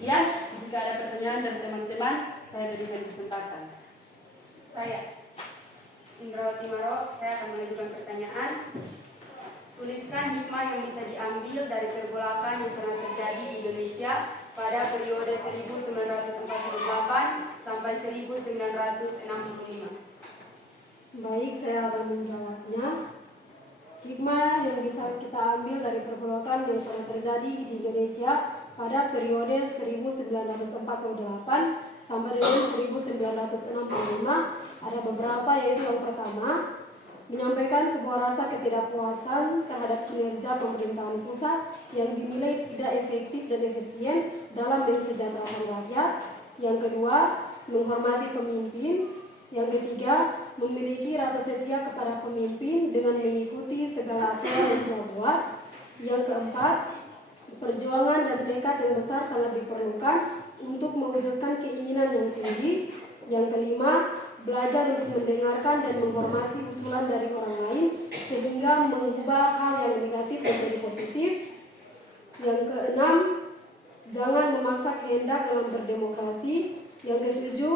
Sekian, jika ada pertanyaan dari teman-teman, saya berikan kesempatan. Saya, Indrawati Maro, saya akan mengajukan pertanyaan. Tuliskan hikmah yang bisa diambil dari pergolakan yang pernah terjadi di Indonesia pada periode 1948 sampai 1965. Baik, saya akan menjawabnya. Hikmah yang bisa kita ambil dari pergolakan yang pernah terjadi di Indonesia pada periode 1948 sampai dengan 1965 ada beberapa, yaitu yang pertama, menyampaikan sebuah rasa ketidakpuasan terhadap kinerja pemerintahan pusat yang dinilai tidak efektif dan efisien dalam mensejahterakan rakyat. Yang kedua, menghormati pemimpin. Yang ketiga, memiliki rasa setia kepada pemimpin dengan mengikuti segala aturan yang dia buat. Yang keempat, perjuangan dan tekad yang besar sangat diperlukan untuk mewujudkan keinginan yang tinggi. Yang kelima, belajar untuk mendengarkan dan menghormati usulan dari orang lain sehingga mengubah hal yang negatif menjadi positif. Yang keenam, jangan memaksa kehendak dalam berdemokrasi. Yang ketujuh,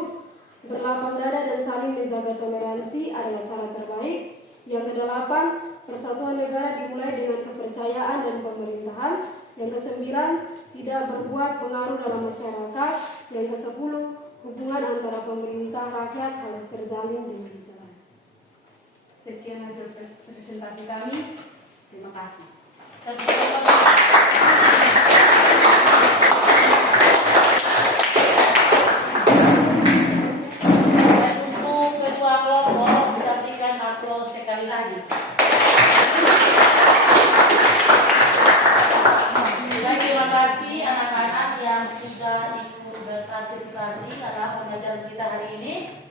berlapang dada dan saling menjaga toleransi adalah cara terbaik. Yang kedelapan, persatuan negara dimulai dengan kepercayaan dan pemerintahan. Yang kesembilan, tidak berbuat pengaruh dalam masyarakat. Yang kesepuluh, hubungan antara pemerintah rakyat harus terjalin dengan jelas. Sekian hasil presentasi kami. Terima kasih. Dan untuk kedua kelompok kita berikan aplaus sekali lagi. Dan terima kasih anak-anak yang sudah ikut berpartisipasi dalam pengajaran kita hari ini.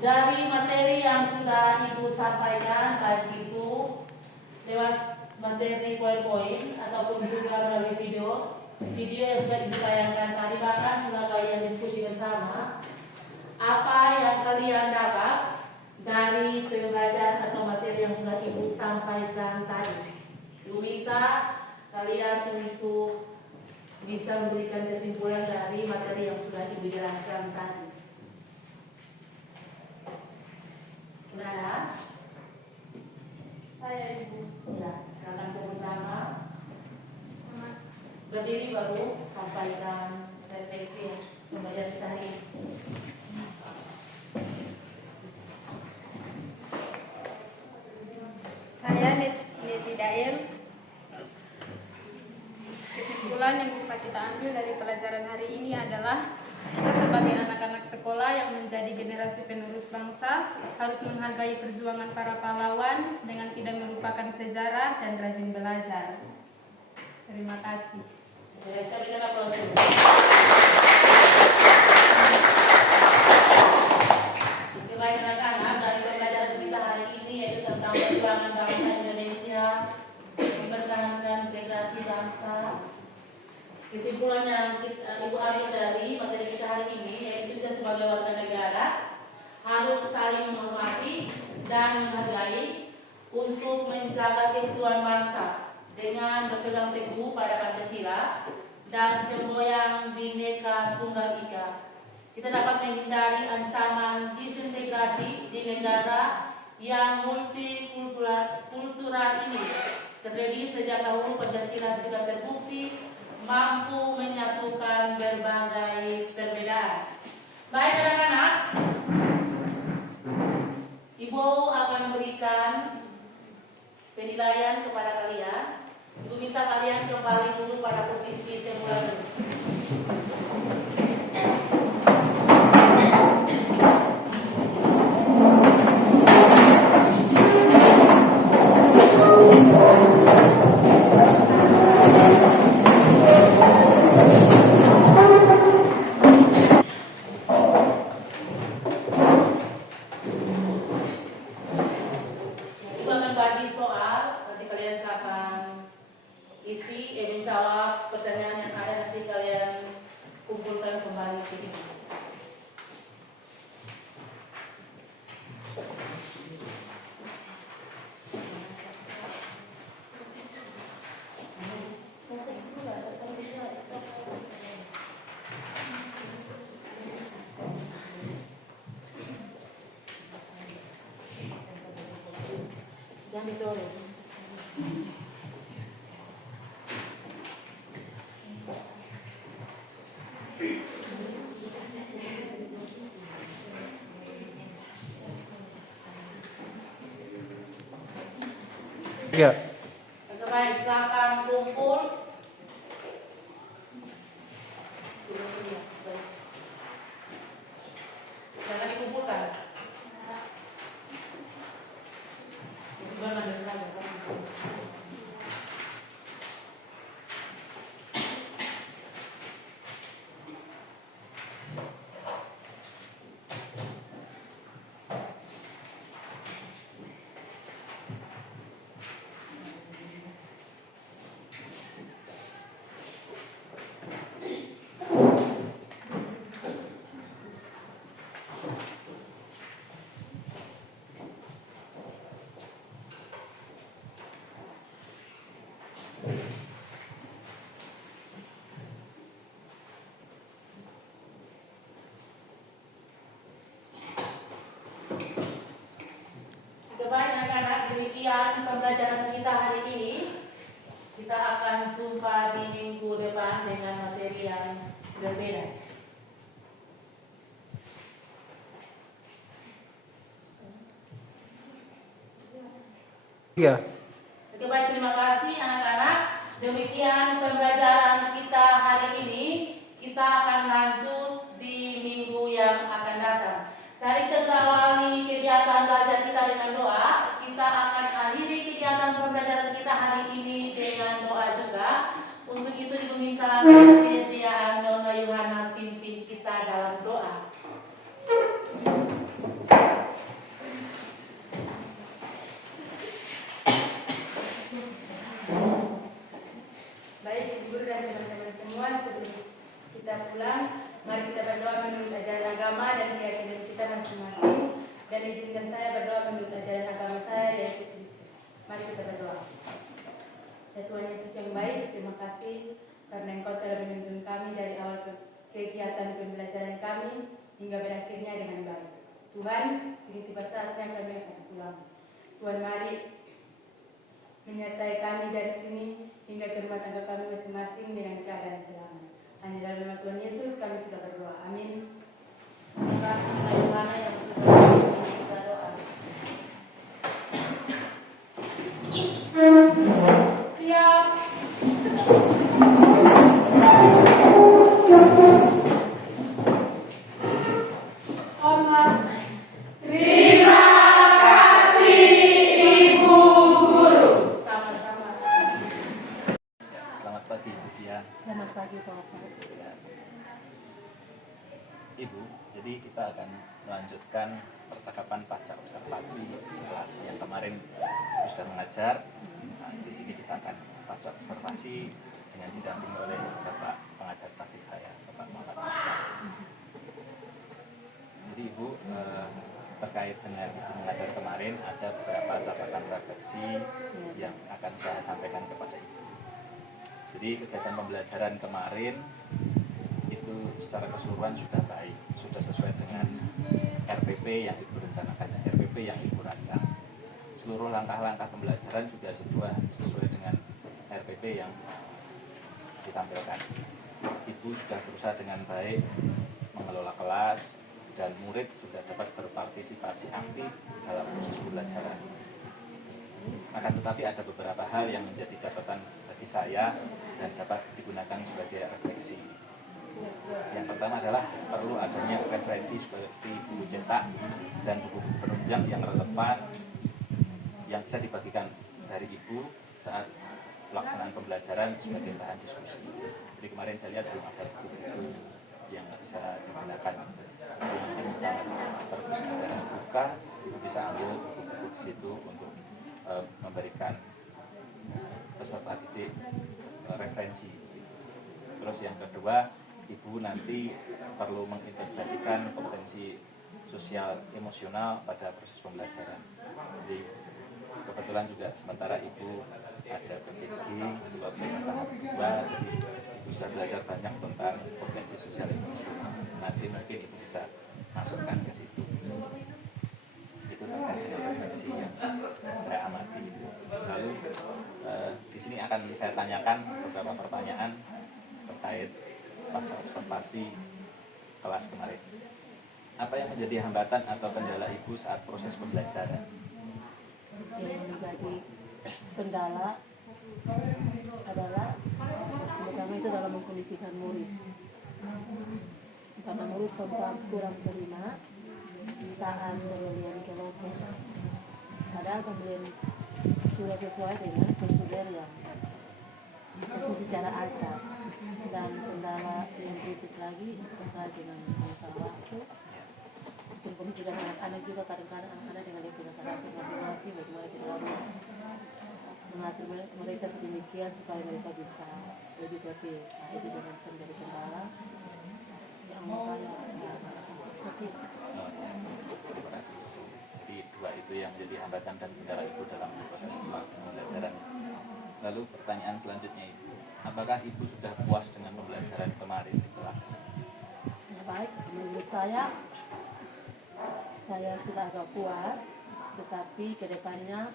Dari materi yang sudah Ibu sampaikan, baik itu lewat materi poin-poin ataupun juga melalui video yang sudah Ibu tayangkan tadi, bahkan sudah kalian diskusi bersama, apa yang kalian dapat dari pembelajaran atau materi yang sudah Ibu sampaikan tadi. Ibu minta kalian untuk bisa memberikan kesimpulan dari materi yang sudah Ibu jelaskan tadi. Gimana? Saya Ibu. Ya, silakan sebut nama. Berdiri baru sampaikan refleksi pembelajaran kita hari ini. Saya Neti Dael. Kesimpulan yang bisa kita ambil dari pelajaran hari ini adalah kita sebagai anak-anak sekolah yang menjadi generasi penerus bangsa harus menghargai perjuangan para pahlawan dengan tidak melupakan sejarah dan rajin belajar. Terima kasih. Kita berikan aplaus dulu. Baik anak-anak, dari pembelajaran kita hari ini yaitu tentang perjuangan bangsa Indonesia mempertahankan integrasi bangsa. Kesimpulan yang Ibu ambil dari materi kita hari ini yaitu kita sebagai warga negara harus saling menghormati dan menghargai untuk menjaga keutuhan bangsa dengan berpegang teguh pada Pancasila dan semboyan Bhinneka Tunggal Ika. Kita dapat menghindari ancaman disintegrasi di negara yang multikultural ini. Terlebih sejak dahulu Pancasila sudah terbukti mampu menyatukan berbagai perbedaan. Baik anak-anak, Ibu akan memberikan penilaian kepada kalian. Ibu minta kalian kembali dulu pada posisi semula dulu. Ibu akan bagi soal, nanti kalian silakan isi, menjawab pertanyaan yang ada, nanti kalian kumpulkan kembali ke sini. Jangan ditolong. Ya. Baik, silakan kumpul. Jangan dikumpulkan. Gimana misalnya? Baik anak-anak, demikian pembelajaran kita hari ini. Kita akan jumpa di minggu depan dengan materi yang berbeda. Ya. Oke, baik, terima kasih. Kemudian pembelajaran kita hari ini kita akan lanjut di minggu yang akan datang. Dari kita sudah awali kegiatan belajar kita dengan doa, kita akan akhiri kegiatan pembelajaran kita hari ini dengan doa juga. Untuk itu Ibu minta kesediaan Nona Yohana pimpin kita dalam doa. Baik Ibu Guru dan teman-teman semua, sebelum kita pulang, mari kita berdoa menurut ajaran agama dan keyakinan kita masing-masing. Dan izinkan saya berdoa menurut ajaran agama saya, yaitu Kristen. Mari kita berdoa. Ya Tuhan Yesus yang baik, terima kasih karena Engkau telah menuntun kami dari awal kegiatan pembelajaran kami hingga berakhirnya dengan baik. Tuhan, kini tiba saatnya kami akan pulang. Tuhan, mari menyertai kami dari sini hingga ke rumah tangga kami masing-masing dengan keadaan selamat. Hanya dalam nama Tuhan Yesus kami sudah berdoa. Amin. Terima kasih Nona Yohana yang sudah pimpin kita doa. Siap. Hormat. Sama-sama. Selamat pagi Bu Dian. Selamat pagi Bapak. Ibu, jadi kita akan melanjutkan percakapan pasca observasi kelas yang kemarin sudah mengajar. Nah, di sini kita akan pasca observasi dengan didampingi oleh Bapak pengajar praktik saya, Bapak Muhammad Musa. Jadi Ibu, terkait dengan Ibu mengajar kemarin ada beberapa catatan refleksi yang akan saya sampaikan kepada Ibu. Jadi kegiatan pembelajaran kemarin itu secara keseluruhan sudah baik, sudah sesuai dengan RPP yang Ibu rencanakan, RPP yang Ibu rancang. Seluruh langkah-langkah pembelajaran juga sesuai dengan RPP yang ditampilkan. Ibu sudah berusaha dengan baik mengelola kelas dan murid juga dapat berpartisipasi aktif dalam proses pembelajaran. Akan tetapi ada beberapa hal yang menjadi catatan bagi saya dan dapat digunakan sebagai refleksi. Yang pertama adalah perlu adanya referensi seperti buku cetak dan buku-buku penunjang yang relevan yang bisa dibagikan dari Ibu saat pelaksanaan pembelajaran sebagai bahan diskusi. Jadi kemarin saya lihat belum ada buku-buku yang bisa digunakan. Jadi mungkin misalnya perpustakaan buka, Ibu bisa ambil buku-buku di situ untuk memberikan peserta didik referensi. Terus yang kedua, Ibu nanti perlu mengintegrasikan kompetensi sosial emosional pada proses pembelajaran. Jadi kebetulan juga sementara Ibu ada PPG tahap 2, jadi Ibu sudah belajar banyak tentang kompetensi sosial emosional. Nanti mungkin Ibu bisa masukkan ke situ. Itu terkait dengan refleksi yang saya amati. Lalu di sini akan saya tanyakan beberapa pertanyaan terkait pasca observasi kelas kemarin. Apa yang menjadi hambatan atau kendala Ibu saat proses pembelajaran? Yang menjadi kendala adalah pertama itu dalam mengkondisikan murid. Karena murid sempat kurang terima saat pembelian kelompok. Padahal pembelian sudah sesuai dengan prosedur yang itu secara acak. Dan kendala yang kritik lagi terkait dengan masalah waktu. Mungkin kondisi dengan anak-anak juga kadang-kadang anak-anak dengan yang punya karakter masing-masing, bagaimana kita harus mengatur mereka sedemikian supaya mereka bisa lebih tertib. Nah, itu juga bisa menjadi kendala yang saya seperti itu. Terima kasih. Jadi dua itu yang menjadi hambatan dan kendala Ibu dalam proses pembelajaran. Lalu pertanyaan selanjutnya Ibu, apakah Ibu sudah puas dengan pembelajaran kemarin di kelas? Ya, baik, menurut saya sudah agak puas, tetapi kedepannya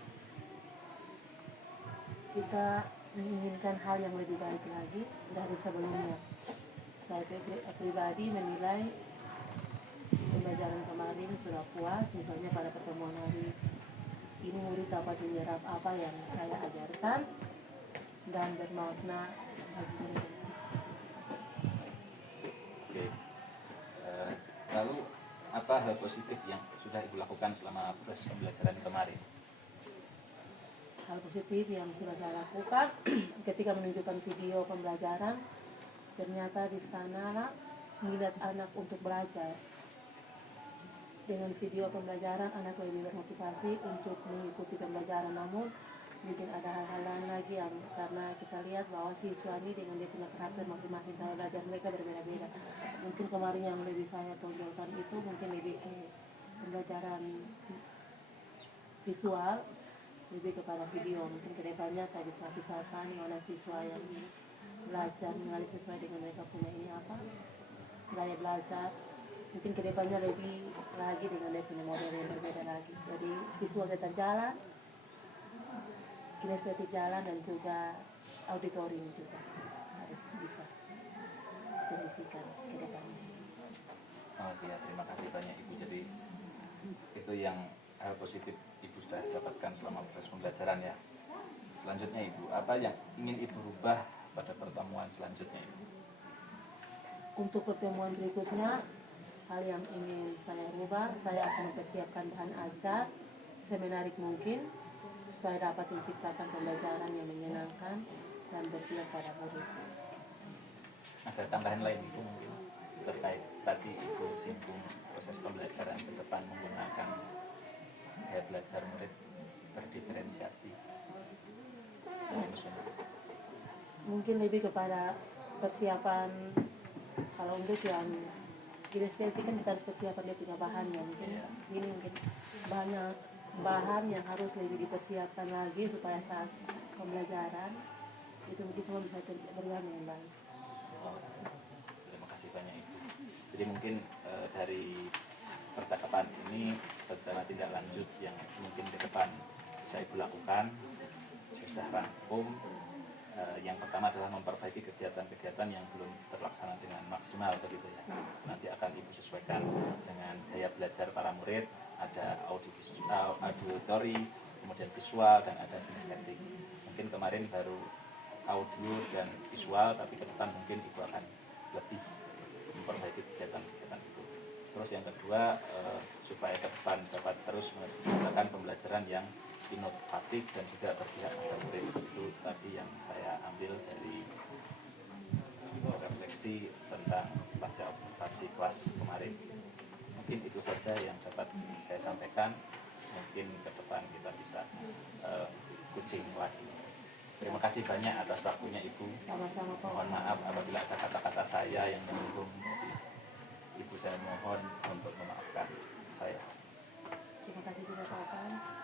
kita menginginkan hal yang lebih baik lagi dari sebelumnya. Saya pribadi menilai pembelajaran kemarin sudah puas, misalnya pada pertemuan hari ini murid dapat menyerap apa yang saya ajarkan dan bermakna bagi mereka. Oke. Lalu apa hal positif yang sudah Ibu lakukan selama proses pembelajaran kemarin? Hal positif yang sudah saya lakukan ketika menunjukkan video pembelajaran, ternyata di sana minat anak untuk belajar. Dengan video pembelajaran anak lebih bermotivasi untuk mengikuti pembelajaran, namun mungkin ada hal-hal lain lagi yang karena kita lihat bahwa siswa ini dengan dia punya karakter masing-masing, cara belajar mereka berbeda-beda. Mungkin kemarin yang lebih saya tonjolkan itu mungkin lebih ke pembelajaran visual, lebih kepada video. Mungkin kedepannya saya bisa pisahkan mana siswa yang belajar mengalir sesuai dengan mereka punya ini apa gaya belajar. Mungkin kedepannya lebih lagi dengan dia punya model yang berbeda lagi. Jadi visual tetap jalan, kinestetik jalan, dan juga auditorium juga harus bisa kondisikan ke depannya. Oh iya, terima kasih banyak Ibu. Jadi itu yang hal positif Ibu sudah dapatkan selama proses pembelajaran ya. Selanjutnya Ibu, apa yang ingin Ibu rubah pada pertemuan selanjutnya Ibu? Untuk pertemuan berikutnya, hal yang ingin saya rubah, saya akan mempersiapkan bahan ajar semenarik mungkin supaya dapat menciptakan pembelajaran yang menyenangkan dan berpihak pada murid. Ada tambahan lain Ibu mungkin terkait tadi Ibu singgung proses pembelajaran ke depan menggunakan gaya belajar murid berdiferensiasi emosional. Mungkin lebih kepada persiapan, kalau untuk yang kinestetik kan kita harus persiapan dia punya bahannya. Mungkin di sini mungkin banyak bahan yang harus lebih dipersiapkan lagi supaya saat pembelajaran itu mungkin semua bisa berjalan dengan baik. Oh, terima kasih banyak Ibu. Jadi mungkin dari percakapan ini rencana tindak lanjut yang mungkin ke depan bisa Ibu lakukan sudah rangkum. Yang pertama adalah memperbaiki kegiatan-kegiatan yang belum terlaksana dengan maksimal begitu ya. Nanti akan Ibu sesuaikan dengan gaya belajar para murid, ada auditori, kemudian visual, dan ada kinestetik. Mungkin kemarin baru audio dan visual, tapi ke depan mungkin Ibu akan lebih memperbaiki kegiatan-kegiatan itu. Terus yang kedua, supaya ke depan dapat terus menciptakan pembelajaran yang inovatif dan juga berpihak pada murid. Itu tadi yang saya ambil dari refleksi tentang pasca observasi kelas kemarin. Mungkin itu saja yang dapat saya sampaikan. Mungkin ke depan kita bisa coaching lagi. Terima kasih banyak atas waktunya Ibu. Sama-sama Pak. Mohon maaf apabila ada kata-kata saya yang menyinggung Ibu, saya mohon untuk memaafkan saya. Terima kasih juga Pak.